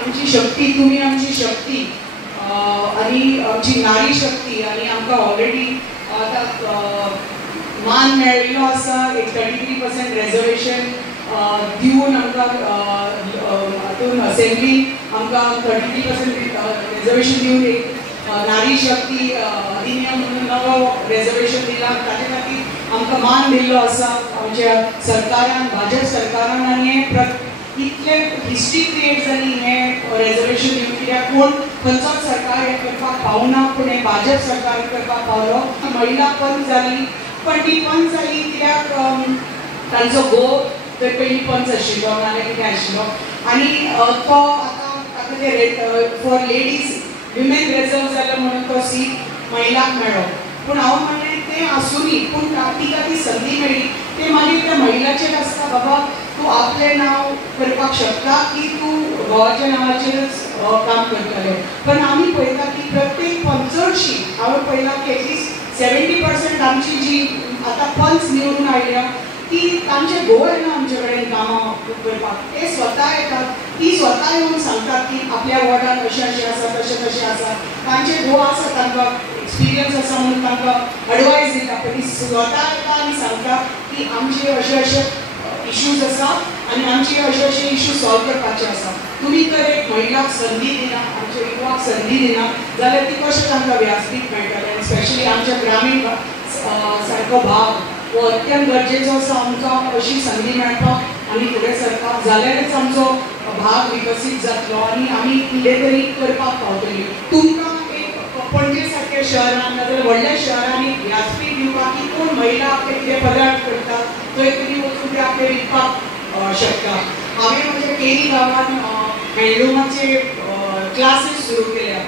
आमची शक्ती, तुम्ही आमची शक्ती आणि आमची नारी शक्ती आणि आमकां ऑलरेडी आतां मान मेळिल्लो आसा एक 33% रिजर्वेशन दिवन आमकां हातून असेंब्ली आमकां 33% रिजर्वेशन दिवन एक नारी शक्ती अधिनियम म्हणून नवो रिजर्वेशन दिला ताचे खातीर आमकां मान दिल्लो आसा आमच्या सरकारान भाजप सरकारान आनी हे इतले हिस्ट्री क्रिएट जाली हें रिजर्वेशन दिवन कित्याक कोण खंयचोच सरकार हें करपाक पावना पूण हें भाजप सरकार करपाक पावलो महिला पंच जाली पण ती पंच जाली कित्याक तांचो घोव तर पयलीं पंच आशिल्लो नाल्यार कितें आशिल्लो आनी तो आतां ते फॉर लेडीज विमेन रिजर्व जालो म्हणून तो सीट महिलांक मेळ्ळो पूण हांव म्हणलें तें आसुनी पूण तिका ती संदी मेळ्ळी ते मागीर त्या महिलाचेर आसता बाबा तूं आपलें नांव करपाक शकता की तूं घोवाच्या नांवाचेरच काम करतलें पण आमी पळयता की प्रत्येक चडशी हांवें पळयलां की एटलिस्ट 70% आमची जी आतां पंच निवडून आयल्या ती तांचे घोव येना आमचे कडेन कामां करपाक ते स्वता येतात ती स्वता येवन सांगतात की आपल्या वॉर्डान अशें अशें आसा तशें तशें आसा तांचे घोव आसा तांकां एक्सपिरियन्स आसा म्हणून तांकां एडवायस दिता पण ती स्वता येता आनी सांगता की आमचे अशे अशे इश्यूज आसा आनी आमचे अशे अशे इश्यू सॉल्व करपाचे आसा तुमी तर एक महिलाक संदी दिना आमच्या युवाक संदी दिना जाल्यार ती कशें तांकां व्यासपीठ मेळटलें स्पेशली आमच्या ग्रामीण सारको भाग हो अत्यंत गरजेचो आसा आमकां अशी संदी मेळपाक आमी फुडें सरपाक जाल्यारच आमचो भाग विकसीत जातलो आनी आमी कितें तरी करपाक पावतलीं तुमकां एक पणजे सारक्या शहरान नाजाल्यार व्हडल्या शहरांनी व्यासपीठ दिवपाक की कोण महिला आपले कितें पदार्थ करता थंय तुमी वचून ते आपले विकपाक शकता हांवें म्हज्या केरी गांवांत हँडलुमाचे क्लासीस सुरू केले